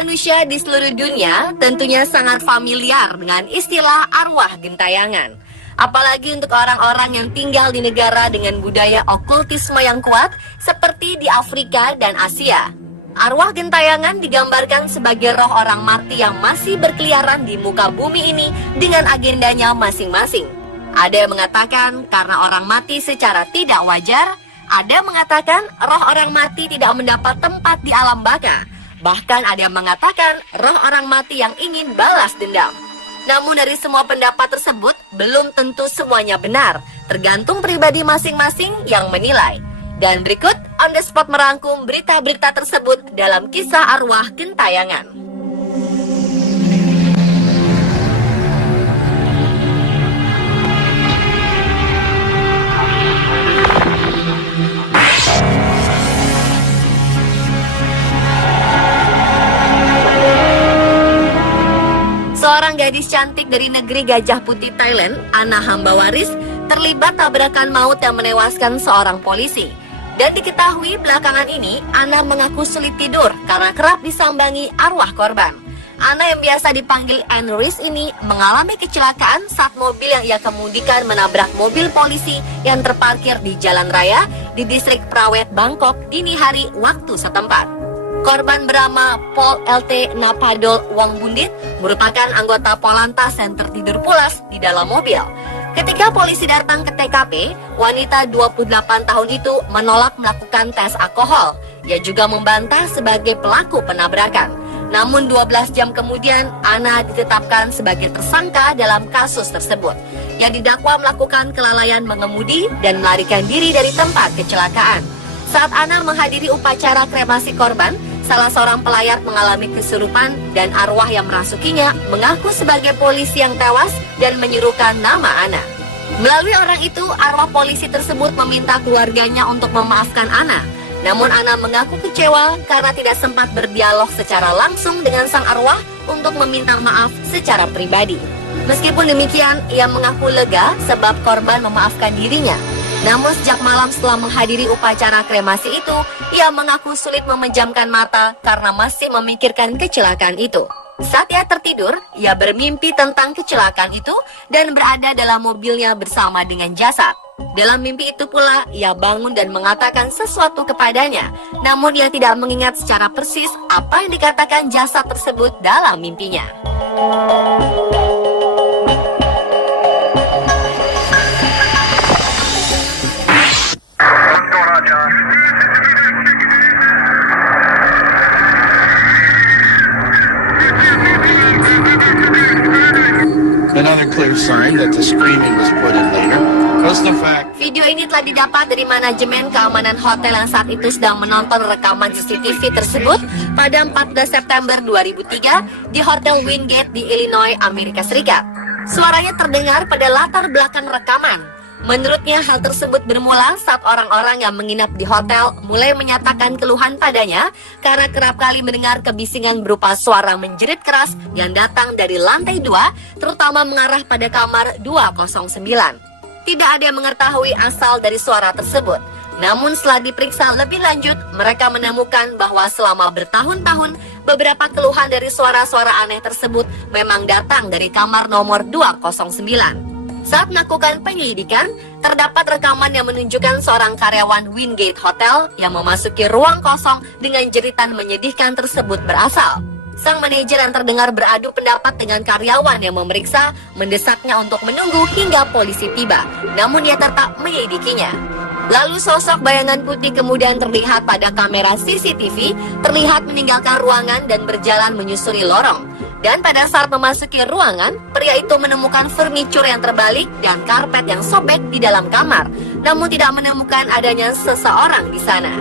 manusia di seluruh dunia tentunya sangat familiar dengan istilah arwah gentayangan. Apalagi untuk orang-orang yang tinggal di negara dengan budaya okultisme yang kuat seperti di Afrika dan Asia. Arwah gentayangan digambarkan sebagai roh orang mati yang masih berkeliaran di muka bumi ini dengan agendanya masing-masing. Ada yang mengatakan karena orang mati secara tidak wajar, ada yang mengatakan roh orang mati tidak mendapat tempat di alam baka. Bahkan ada yang mengatakan roh orang mati yang ingin balas dendam. Namun dari semua pendapat tersebut, belum tentu semuanya benar. Tergantung pribadi masing-masing yang menilai. Dan berikut, On The Spot merangkum berita-berita tersebut dalam kisah arwah gentayangan. Seorang gadis cantik dari negeri Gajah Putih Thailand, Anna Hambawaris, terlibat tabrakan maut yang menewaskan seorang polisi. Dan diketahui belakangan ini, Anna mengaku sulit tidur karena kerap disambangi arwah korban. Anna yang biasa dipanggil Anris ini mengalami kecelakaan saat mobil yang ia kemudikan menabrak mobil polisi yang terparkir di jalan raya di distrik Prawet, Bangkok, dini hari waktu setempat. Korban bernama Paul LT Napadol Wangbundit merupakan anggota Polantas yang tertidur pulas di dalam mobil. Ketika polisi datang ke TKP, wanita 28 tahun itu menolak melakukan tes alkohol. Ia juga membantah sebagai pelaku penabrakan. Namun 12 jam kemudian, Anna ditetapkan sebagai tersangka dalam kasus tersebut. Yang didakwa melakukan kelalaian mengemudi dan melarikan diri dari tempat kecelakaan. Saat Anna menghadiri upacara kremasi korban, salah seorang pelayat mengalami kesurupan dan arwah yang merasukinya mengaku sebagai polisi yang tewas dan menyerukan nama Anna. Melalui orang itu, arwah polisi tersebut meminta keluarganya untuk memaafkan Anna. Namun Anna mengaku kecewa karena tidak sempat berdialog secara langsung dengan sang arwah untuk meminta maaf secara pribadi. Meskipun demikian, ia mengaku lega sebab korban memaafkan dirinya. Namun sejak malam setelah menghadiri upacara kremasi itu, ia mengaku sulit memejamkan mata karena masih memikirkan kecelakaan itu. Saat ia tertidur, ia bermimpi tentang kecelakaan itu dan berada dalam mobilnya bersama dengan jasad. Dalam mimpi itu pula, ia bangun dan mengatakan sesuatu kepadanya. Namun ia tidak mengingat secara persis apa yang dikatakan jasad tersebut dalam mimpinya. Another clear sign that the screaming was put in later was the fact. Video ini telah didapat dari manajemen keamanan hotel yang saat itu sedang menonton rekaman CCTV tersebut pada 14 September 2003 di Hotel Wingate di Illinois, Amerika Serikat. Suaranya terdengar pada latar belakang rekaman. Menurutnya hal tersebut bermula saat orang-orang yang menginap di hotel mulai menyatakan keluhan padanya karena kerap kali mendengar kebisingan berupa suara menjerit keras yang datang dari lantai 2, terutama mengarah pada kamar 209. Tidak ada yang mengetahui asal dari suara tersebut. Namun setelah diperiksa lebih lanjut, mereka menemukan bahwa selama bertahun-tahun beberapa keluhan dari suara-suara aneh tersebut memang datang dari kamar nomor 209. Saat melakukan penyelidikan, terdapat rekaman yang menunjukkan seorang karyawan Wingate Hotel yang memasuki ruang kosong dengan jeritan menyedihkan tersebut berasal. Sang manajer yang terdengar beradu pendapat dengan karyawan yang memeriksa, mendesaknya untuk menunggu hingga polisi tiba, namun ia tetap menyelidikinya. Lalu sosok bayangan putih kemudian terlihat pada kamera CCTV, terlihat meninggalkan ruangan dan berjalan menyusuri lorong. Dan pada saat memasuki ruangan, pria itu menemukan furnitur yang terbalik dan karpet yang sobek di dalam kamar, namun tidak menemukan adanya seseorang di sana.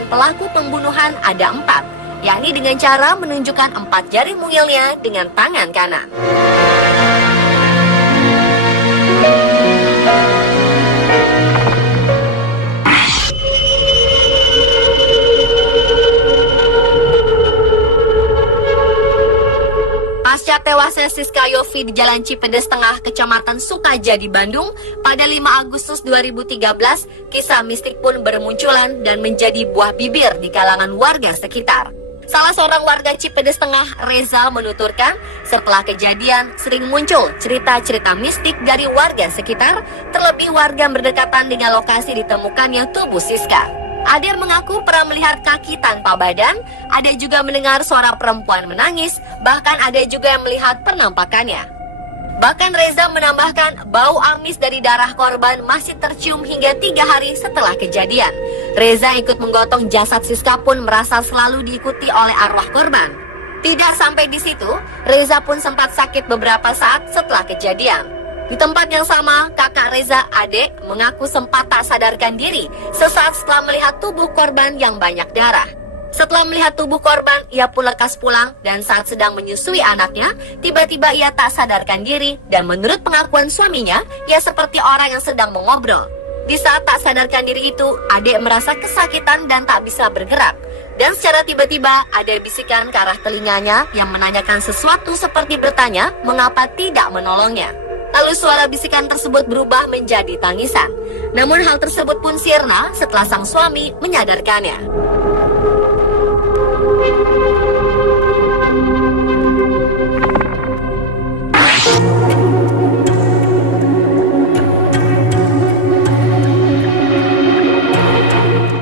menemukan pelaku pembunuhan ada 4, yakni dengan cara menunjukkan 4 jari mungilnya dengan tangan kanan. Pasca tewasnya Siska Yofi di Jalan Cipedes Tengah, Kecamatan Sukajadi, Bandung pada 5 Agustus 2013, kisah mistik pun bermunculan dan menjadi buah bibir di kalangan warga sekitar. Salah seorang warga Cipedes Tengah, Reza, menuturkan setelah kejadian sering muncul cerita-cerita mistik dari warga sekitar, terlebih warga berdekatan dengan lokasi ditemukannya tubuh Siska. Ada yang mengaku pernah melihat kaki tanpa badan, ada juga mendengar suara perempuan menangis, bahkan ada juga yang melihat penampakannya. Bahkan Reza menambahkan bau amis dari darah korban masih tercium hingga 3 hari setelah kejadian. Reza ikut menggotong jasad Siska pun merasa selalu diikuti oleh arwah korban. Tidak sampai di situ, Reza pun sempat sakit beberapa saat setelah kejadian. Di tempat yang sama, kakak Reza, Ade, mengaku sempat tak sadarkan diri sesaat setelah melihat tubuh korban yang banyak darah. Setelah melihat tubuh korban, ia pun lekas pulang dan saat sedang menyusui anaknya, tiba-tiba ia tak sadarkan diri dan menurut pengakuan suaminya, ia seperti orang yang sedang mengobrol. Di saat tak sadarkan diri itu, Ade merasa kesakitan dan tak bisa bergerak. Dan secara tiba-tiba, ada bisikan ke arah telinganya yang menanyakan sesuatu seperti bertanya mengapa tidak menolongnya. Lalu suara bisikan tersebut berubah menjadi tangisan. Namun hal tersebut pun sirna setelah sang suami menyadarkannya.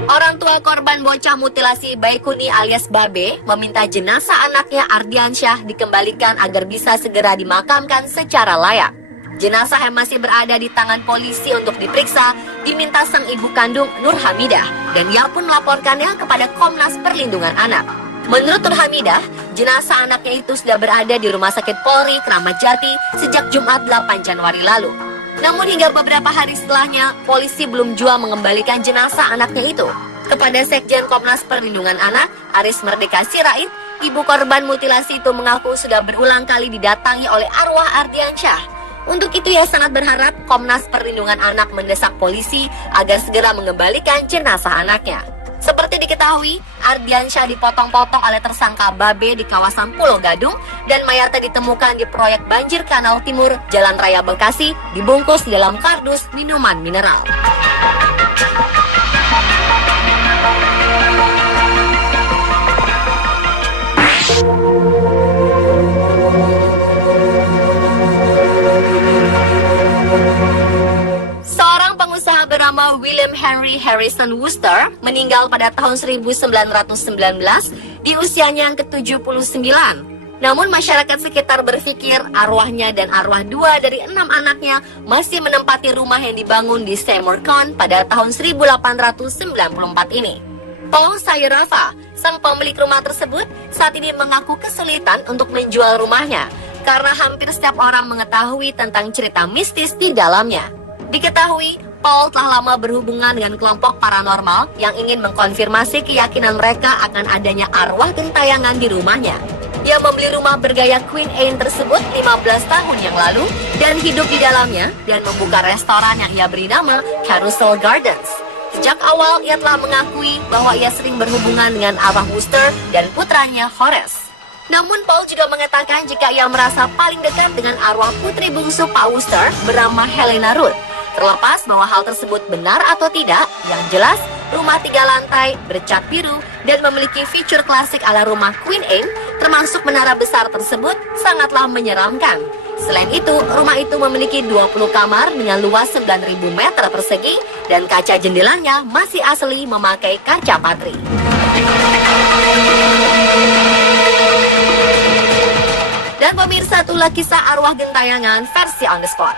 Orang tua korban bocah mutilasi Baikuni alias Babe meminta jenazah anaknya Ardiansyah dikembalikan agar bisa segera dimakamkan secara layak. Jenazah yang masih berada di tangan polisi untuk diperiksa diminta sang ibu kandung Nur Hamidah dan ia pun melaporkannya kepada Komnas Perlindungan Anak. Menurut Nur Hamidah, jenazah anaknya itu sudah berada di Rumah Sakit Polri Kramat Jati sejak Jumat 8 Januari lalu. Namun hingga beberapa hari setelahnya, polisi belum jua mengembalikan jenazah anaknya itu. Kepada Sekjen Komnas Perlindungan Anak, Aris Merdeka Sirait, ibu korban mutilasi itu mengaku sudah berulang kali didatangi oleh arwah Ardiansyah. Untuk itu ia sangat berharap Komnas Perlindungan Anak mendesak polisi agar segera mengembalikan jenazah anaknya. Seperti diketahui, Ardiansyah dipotong-potong oleh tersangka Babe di kawasan Pulau Gadung dan mayatnya ditemukan di proyek banjir Kanal Timur, Jalan Raya Bekasi, dibungkus di dalam kardus minuman mineral. Seorang pengusaha bernama William Henry Harrison Wooster meninggal pada tahun 1919 di usianya yang ke-79. Namun masyarakat sekitar berpikir arwahnya dan arwah 2 dari 6 anaknya masih menempati rumah yang dibangun di Seymour County pada tahun 1894 ini. Paul Sayurafa, sang pemilik rumah tersebut, saat ini mengaku kesulitan untuk menjual rumahnya karena hampir setiap orang mengetahui tentang cerita mistis di dalamnya. Diketahui, Paul telah lama berhubungan dengan kelompok paranormal yang ingin mengkonfirmasi keyakinan mereka akan adanya arwah gentayangan di rumahnya. Ia membeli rumah bergaya Queen Anne tersebut 15 tahun yang lalu dan hidup di dalamnya dan membuka restoran yang ia beri nama Carousel Gardens. Sejak awal, ia telah mengakui bahwa ia sering berhubungan dengan arwah Wooster dan putranya Horace. Namun Paul juga mengatakan jika ia merasa paling dekat dengan arwah putri bungsu Pak Wooster bernama Helena Ruth. Terlepas bahwa hal tersebut benar atau tidak, yang jelas rumah 3 lantai, bercat biru, dan memiliki fitur klasik ala rumah Queen Anne, termasuk menara besar tersebut, sangatlah menyeramkan. Selain itu, rumah itu memiliki 20 kamar dengan luas 9.000 meter persegi, dan kaca jendelanya masih asli memakai kaca patri. Dan pemirsa, itulah kisah arwah gentayangan versi on the spot.